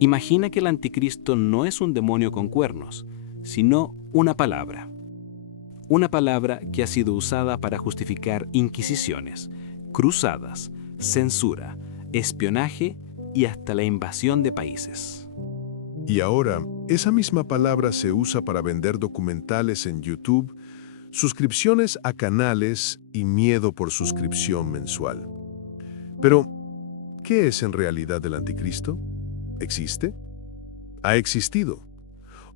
Imagina que el anticristo no es un demonio con cuernos, sino una palabra. Una palabra que ha sido usada para justificar inquisiciones, cruzadas, censura, espionaje y hasta la invasión de países. Y ahora, esa misma palabra se usa para vender documentales en YouTube, suscripciones a canales y miedo por suscripción mensual. Pero, ¿qué es en realidad el anticristo? ¿Existe? ¿Ha existido?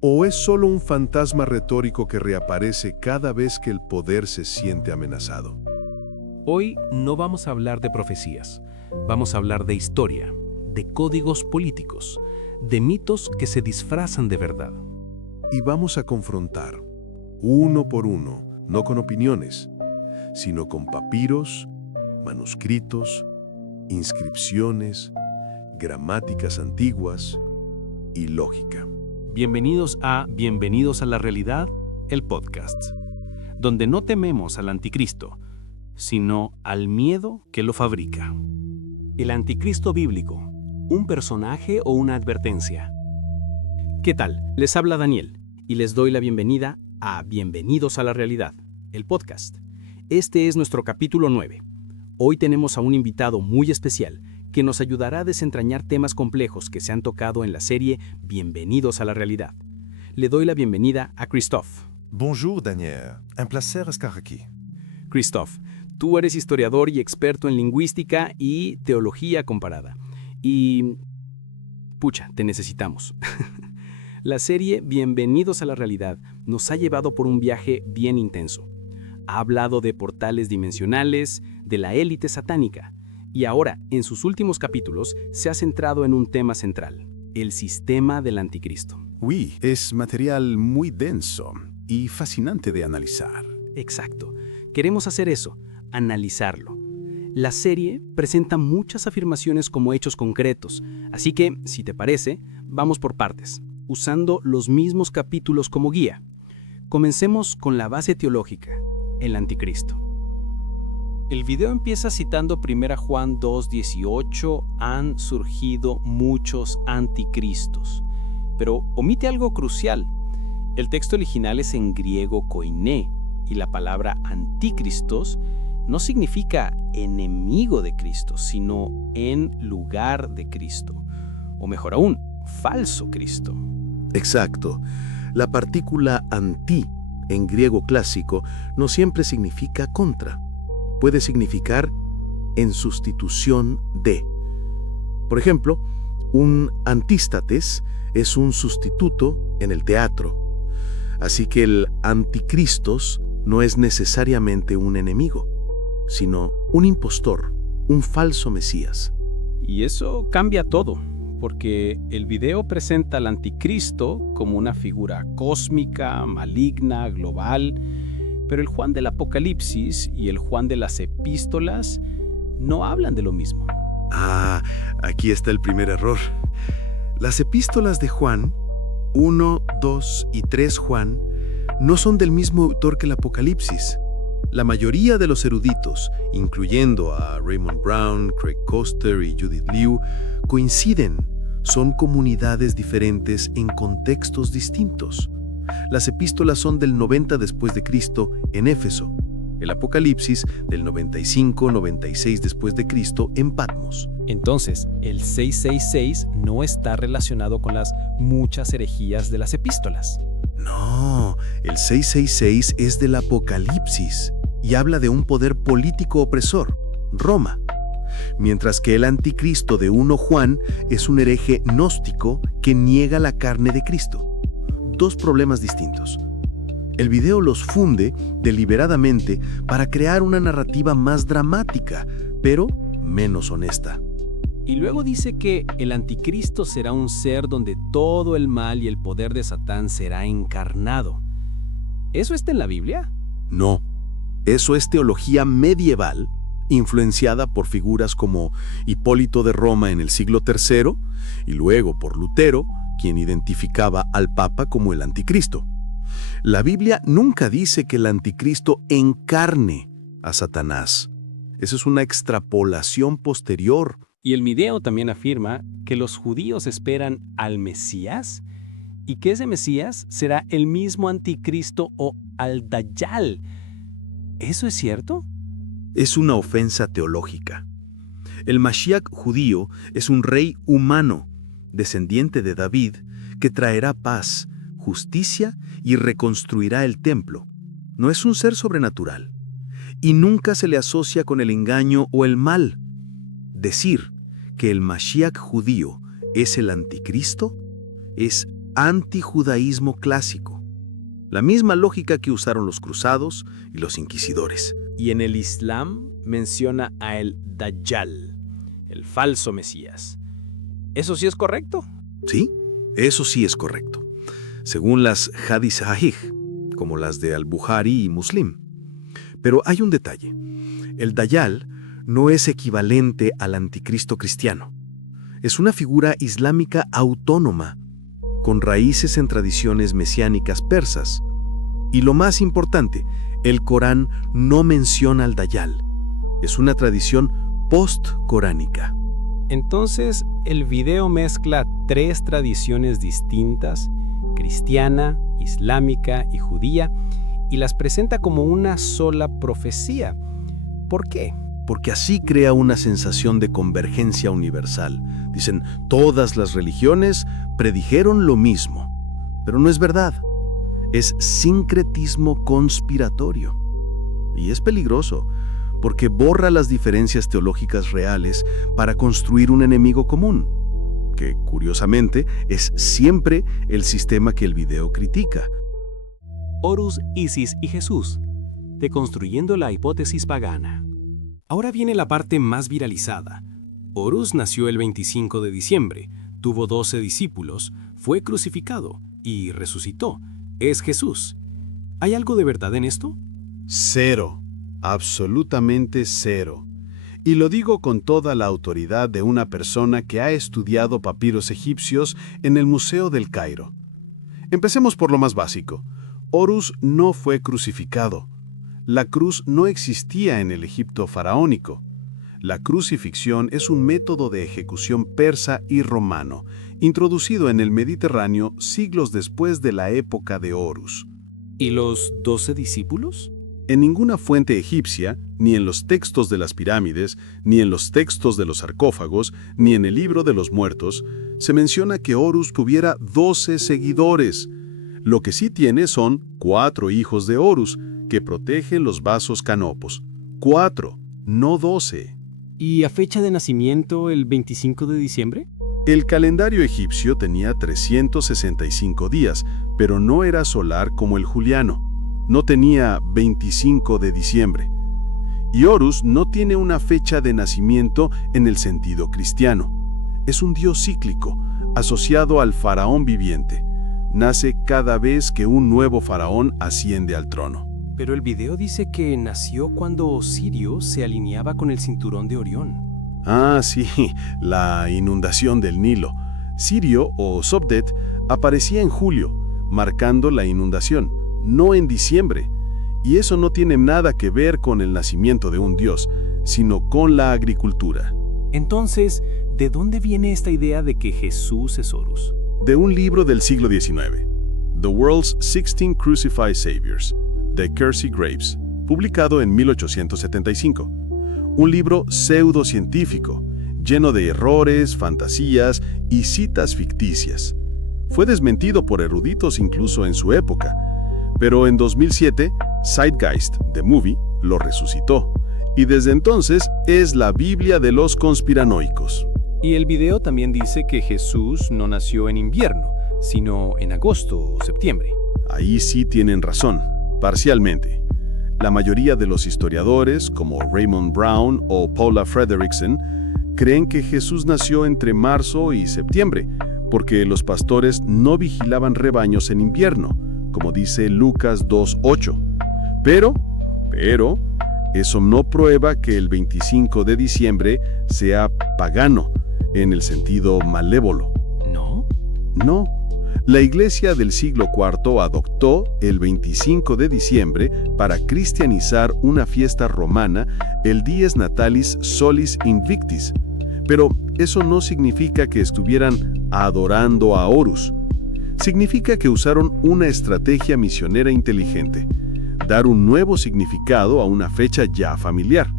¿O es solo un fantasma retórico que reaparece cada vez que el poder se siente amenazado? Hoy no vamos a hablar de profecías, vamos a hablar de historia, de códigos políticos, de mitos que se disfrazan de verdad. Y vamos a confrontar, uno por uno, no con opiniones, sino con papiros, manuscritos, inscripciones, gramáticas antiguas y lógica. Bienvenidos a Bienvenidos a la Realidad, el podcast, donde no tememos al anticristo, sino al miedo que lo fabrica. El anticristo bíblico, ¿un personaje o una advertencia? ¿Qué tal? Les habla Daniel y les doy la bienvenida a Bienvenidos a la Realidad, el podcast. Este es nuestro capítulo 9. Hoy tenemos a un invitado muy especial que nos ayudará a desentrañar temas complejos que se han tocado en la serie Bienvenidos a la Realidad. Le doy la bienvenida a Christophe. Bonjour Daniel, un placer estar aquí. Christophe, tú eres historiador y experto en lingüística y teología comparada. Y... pucha, te necesitamos. La serie Bienvenidos a la Realidad nos ha llevado por un viaje bien intenso. Ha hablado de portales dimensionales, de la élite satánica, y ahora, en sus últimos capítulos, se ha centrado en un tema central, el sistema del anticristo. Oui, es material muy denso y fascinante de analizar. Exacto. Queremos hacer eso, analizarlo. La serie presenta muchas afirmaciones como hechos concretos, así que, si te parece, vamos por partes, usando los mismos capítulos como guía. Comencemos con la base teológica, el anticristo. El video empieza citando 1 Juan 2:18, han surgido muchos anticristos, pero omite algo crucial. El texto original es en griego koiné, y la palabra anticristos no significa enemigo de Cristo, sino en lugar de Cristo, o mejor aún, falso Cristo. Exacto. La partícula anti, en griego clásico, no siempre significa contra. Puede significar en sustitución de. Por ejemplo, un antístates es un sustituto en el teatro. Así que el anticristos no es necesariamente un enemigo, sino un impostor, un falso mesías. Y eso cambia todo, porque el video presenta al anticristo como una figura cósmica, maligna, global, pero el Juan del Apocalipsis y el Juan de las epístolas no hablan de lo mismo. Ah, aquí está el primer error. Las epístolas de Juan, 1, 2 y 3 Juan, no son del mismo autor que el Apocalipsis. La mayoría de los eruditos, incluyendo a Raymond Brown, Craig Koster y Judith Liu, coinciden. Son comunidades diferentes en contextos distintos. Las epístolas son del 90 después de Cristo en Éfeso, el Apocalipsis del 95-96 después de Cristo en Patmos. Entonces, el 666 no está relacionado con las muchas herejías de las epístolas. No, el 666 es del Apocalipsis y habla de un poder político opresor, Roma. Mientras que el anticristo de 1 Juan es un hereje gnóstico que niega la carne de Cristo. Dos problemas distintos. El video los funde deliberadamente para crear una narrativa más dramática, pero menos honesta. Y luego dice que el anticristo será un ser donde todo el mal y el poder de Satán será encarnado. ¿Eso está en la Biblia? No, eso es teología medieval, influenciada por figuras como Hipólito de Roma en el siglo III y luego por Lutero, quien identificaba al Papa como el anticristo. La Biblia nunca dice que el anticristo encarne a Satanás. Esa es una extrapolación posterior Y el video también afirma que los judíos esperan al Mesías y que ese Mesías será el mismo anticristo o al-Dayjal. ¿Eso es cierto? Es una ofensa teológica. El Mashiach judío es un rey humano, descendiente de David, que traerá paz, justicia y reconstruirá el templo. No es un ser sobrenatural. Y nunca se le asocia con el engaño o el mal. Decir que el Mashiach judío es el anticristo es antijudaísmo clásico. La misma lógica que usaron los cruzados y los inquisidores. Y en el Islam menciona a el Dajjal, el falso Mesías. ¿Eso sí es correcto? Sí, eso sí es correcto. Según las Hadith Sahih, como las de Al-Bukhari y Muslim. Pero hay un detalle. El Dajjal no es equivalente al anticristo cristiano. Es una figura islámica autónoma, con raíces en tradiciones mesiánicas persas. Y lo más importante, el Corán no menciona al Dajjal. Es una tradición post-coránica. Entonces, el video mezcla 3 tradiciones distintas, cristiana, islámica y judía, y las presenta como una sola profecía. ¿Por qué? Porque así crea una sensación de convergencia universal. Dicen, todas las religiones predijeron lo mismo. Pero no es verdad. Es sincretismo conspiratorio. Y es peligroso, porque borra las diferencias teológicas reales para construir un enemigo común, que, curiosamente, es siempre el sistema que el video critica. Horus, Isis y Jesús, deconstruyendo la hipótesis pagana. Ahora viene la parte más viralizada. Horus nació el 25 de diciembre, tuvo 12 discípulos, fue crucificado y resucitó. Es Jesús. ¿Hay algo de verdad en esto? Cero. Absolutamente cero. Y lo digo con toda la autoridad de una persona que ha estudiado papiros egipcios en el Museo del Cairo. Empecemos por lo más básico. Horus no fue crucificado. La cruz no existía en el Egipto faraónico. La crucifixión es un método de ejecución persa y romano, introducido en el Mediterráneo siglos después de la época de Horus. ¿Y los 12 discípulos? En ninguna fuente egipcia, ni en los textos de las pirámides, ni en los textos de los sarcófagos, ni en el libro de los muertos, se menciona que Horus tuviera 12 seguidores. Lo que sí tiene son 4 hijos de Horus, que protegen los vasos canopos. 4, no 12. ¿Y a fecha de nacimiento el 25 de diciembre? El calendario egipcio tenía 365 días, pero no era solar como el juliano. No tenía 25 de diciembre. Y Horus no tiene una fecha de nacimiento en el sentido cristiano. Es un dios cíclico, asociado al faraón viviente. Nace cada vez que un nuevo faraón asciende al trono. Pero el video dice que nació cuando Osirio se alineaba con el cinturón de Orión. Ah, sí, la inundación del Nilo. Sirio, o Sobdet, aparecía en julio, marcando la inundación, no en diciembre. Y eso no tiene nada que ver con el nacimiento de un dios, sino con la agricultura. Entonces, ¿de dónde viene esta idea de que Jesús es Horus? De un libro del siglo XIX, The World's 16 Crucified Saviors, de Kersey Graves, publicado en 1875. Un libro pseudocientífico, lleno de errores, fantasías y citas ficticias. Fue desmentido por eruditos incluso en su época, pero en 2007, Zeitgeist, The Movie, lo resucitó, y desde entonces es la Biblia de los conspiranoicos. Y el video también dice que Jesús no nació en invierno, sino en agosto o septiembre. Ahí sí tienen razón, parcialmente. La mayoría de los historiadores, como Raymond Brown o Paula Frederickson, creen que Jesús nació entre marzo y septiembre, porque los pastores no vigilaban rebaños en invierno, como dice Lucas 2:8. Pero, eso no prueba que el 25 de diciembre sea pagano, en el sentido malévolo. ¿No? No. La Iglesia del siglo IV adoptó el 25 de diciembre para cristianizar una fiesta romana, el Dies Natalis Solis Invictis, Pero eso no significa que estuvieran adorando a Horus. Significa que usaron una estrategia misionera inteligente, dar un nuevo significado a una fecha ya familiar.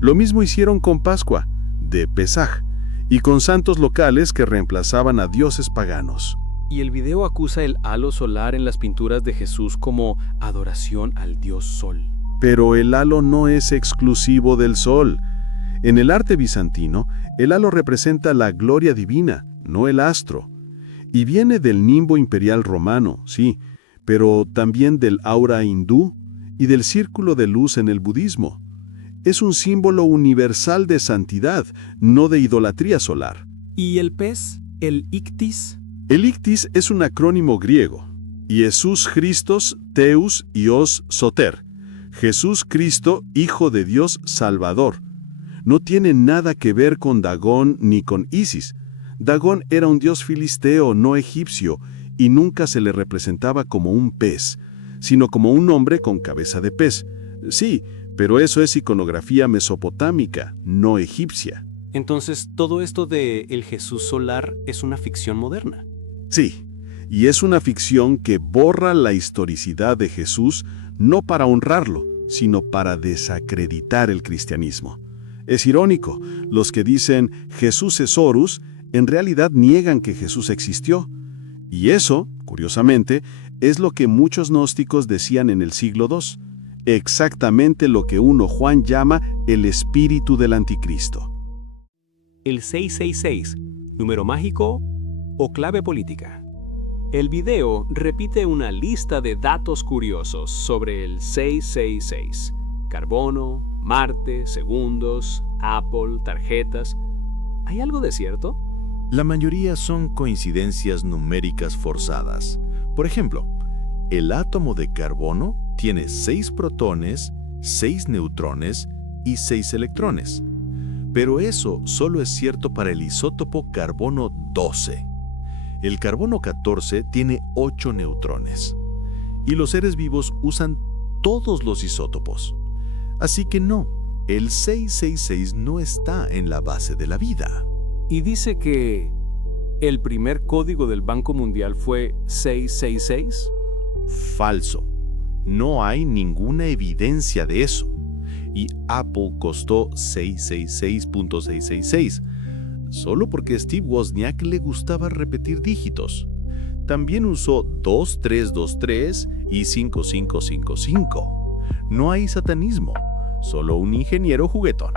Lo mismo hicieron con Pascua, de Pesaj, y con santos locales que reemplazaban a dioses paganos. Y el video acusa el halo solar en las pinturas de Jesús como adoración al dios Sol. Pero el halo no es exclusivo del sol. En el arte bizantino, el halo representa la gloria divina, no el astro. Y viene del nimbo imperial romano, sí, pero también del aura hindú y del círculo de luz en el budismo. Es un símbolo universal de santidad, no de idolatría solar. ¿Y el pez? ¿El ictis? El ictis es un acrónimo griego. Jesús Christos Theus Ios Soter. Jesús Cristo, Hijo de Dios Salvador. No tiene nada que ver con Dagón ni con Isis. Dagón era un dios filisteo, no egipcio, y nunca se le representaba como un pez, sino como un hombre con cabeza de pez. Sí, pero eso es iconografía mesopotámica, no egipcia. Entonces, ¿todo esto de el Jesús solar es una ficción moderna? Sí, y es una ficción que borra la historicidad de Jesús no para honrarlo, sino para desacreditar el cristianismo. Es irónico, los que dicen Jesús es Horus, en realidad niegan que Jesús existió. Y eso, curiosamente, es lo que muchos gnósticos decían en el siglo II. Exactamente lo que Juan llama el espíritu del anticristo. El 666, número mágico o clave política. El video repite una lista de datos curiosos sobre el 666. Carbono, Marte, segundos, Apple, tarjetas. ¿Hay algo de cierto? La mayoría son coincidencias numéricas forzadas. Por ejemplo, el átomo de carbono tiene 6 protones, 6 neutrones y 6 electrones. Pero eso solo es cierto para el isótopo carbono 12. El carbono 14 tiene 8 neutrones. Y los seres vivos usan todos los isótopos. Así que no, el 666 no está en la base de la vida. Y dice que el primer código del Banco Mundial fue 666. Falso. No hay ninguna evidencia de eso. Y Apple costó 666.666, solo porque Steve Wozniak le gustaba repetir dígitos. También usó 2323 y 5555. No hay satanismo, solo un ingeniero juguetón.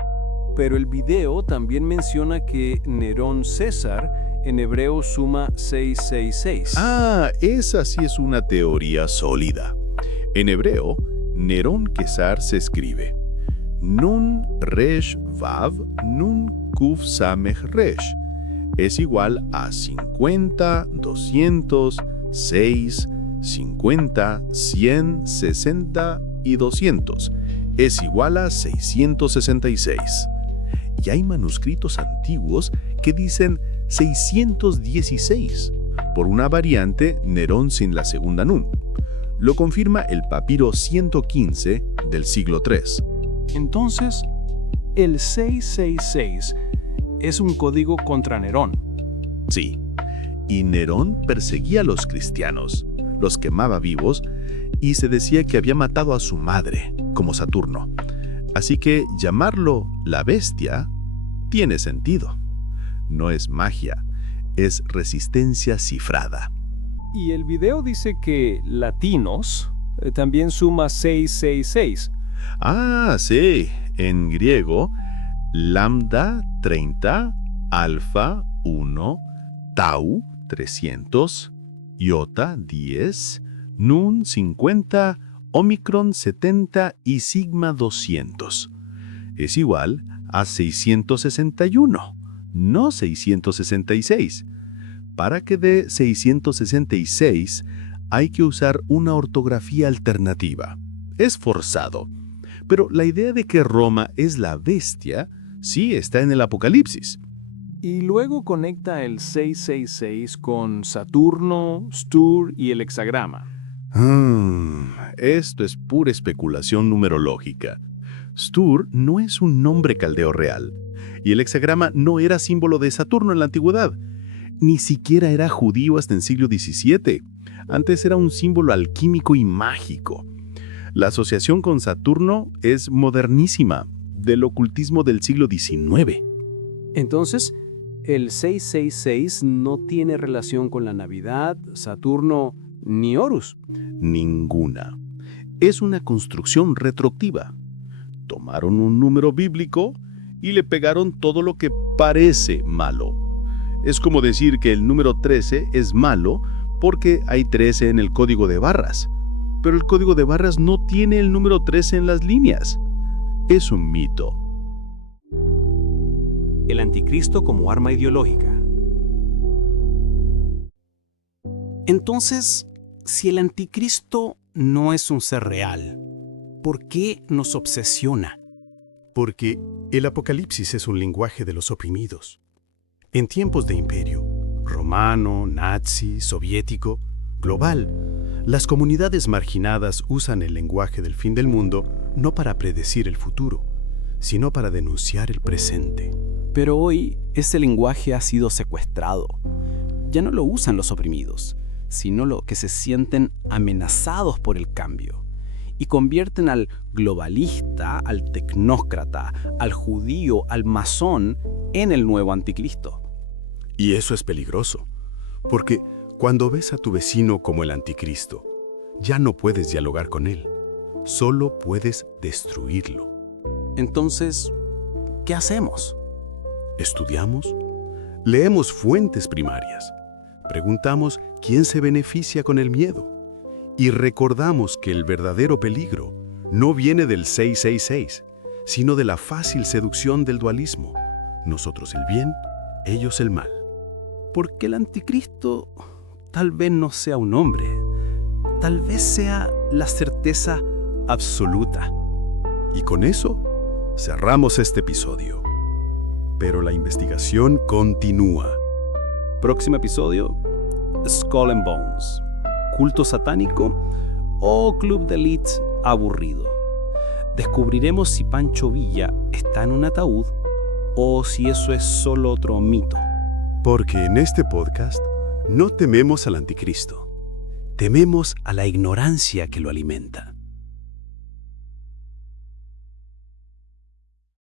Pero el video también menciona que Nerón César en hebreo suma 666. Ah, esa sí es una teoría sólida. En hebreo, Nerón Quesar se escribe Nun Resh Vav Nun Kuf Samech Resh. Es igual a 50, 200, 6, 50, 100, 60 y 200. Es igual a 666. Y hay manuscritos antiguos que dicen 616, por una variante Nerón sin la segunda Nun. Lo confirma el papiro 115 del siglo III. Entonces, el 666 es un código contra Nerón. Sí, y Nerón perseguía a los cristianos, los quemaba vivos y se decía que había matado a su madre, como Saturno. Así que llamarlo la bestia tiene sentido. No es magia, es resistencia cifrada. Y el video dice que latinos también suma 666. Ah, sí, en griego, lambda 30, alfa 1, tau 300, iota 10, nun 50, omicron 70 y sigma 200. Es igual a 661, no 666. Para que dé 666, hay que usar una ortografía alternativa. Es forzado. Pero la idea de que Roma es la bestia sí está en el Apocalipsis. Y luego conecta el 666 con Saturno, Stur y el hexagrama. Esto es pura especulación numerológica. Stur no es un nombre caldeo real. Y el hexagrama no era símbolo de Saturno en la antigüedad. Ni siquiera era judío hasta el siglo XVII. Antes era un símbolo alquímico y mágico. La asociación con Saturno es modernísima, del ocultismo del siglo XIX. Entonces, el 666 no tiene relación con la Navidad, Saturno ni Horus. Ninguna. Es una construcción retroactiva. Tomaron un número bíblico y le pegaron todo lo que parece malo. Es como decir que el número 13 es malo porque hay 13 en el código de barras. Pero el código de barras no tiene el número 13 en las líneas. Es un mito. El anticristo como arma ideológica. Entonces, si el anticristo no es un ser real, ¿por qué nos obsesiona? Porque el Apocalipsis es un lenguaje de los oprimidos. En tiempos de imperio, romano, nazi, soviético, global, las comunidades marginadas usan el lenguaje del fin del mundo no para predecir el futuro, sino para denunciar el presente. Pero hoy ese lenguaje ha sido secuestrado. Ya no lo usan los oprimidos, sino los que se sienten amenazados por el cambio. Y convierten al globalista, al tecnócrata, al judío, al masón en el nuevo anticristo. Y eso es peligroso, porque cuando ves a tu vecino como el anticristo, ya no puedes dialogar con él, solo puedes destruirlo. Entonces, ¿qué hacemos? Estudiamos, leemos fuentes primarias, preguntamos quién se beneficia con el miedo y recordamos que el verdadero peligro no viene del 666, sino de la fácil seducción del dualismo. Nosotros el bien, ellos el mal. Porque el anticristo tal vez no sea un hombre, tal vez sea la certeza absoluta. Y con eso cerramos este episodio. Pero la investigación continúa. Próximo episodio, Skull and Bones, culto satánico o club de elite aburrido. Descubriremos si Pancho Villa está en un ataúd o si eso es solo otro mito. Porque en este podcast no tememos al anticristo, tememos a la ignorancia que lo alimenta.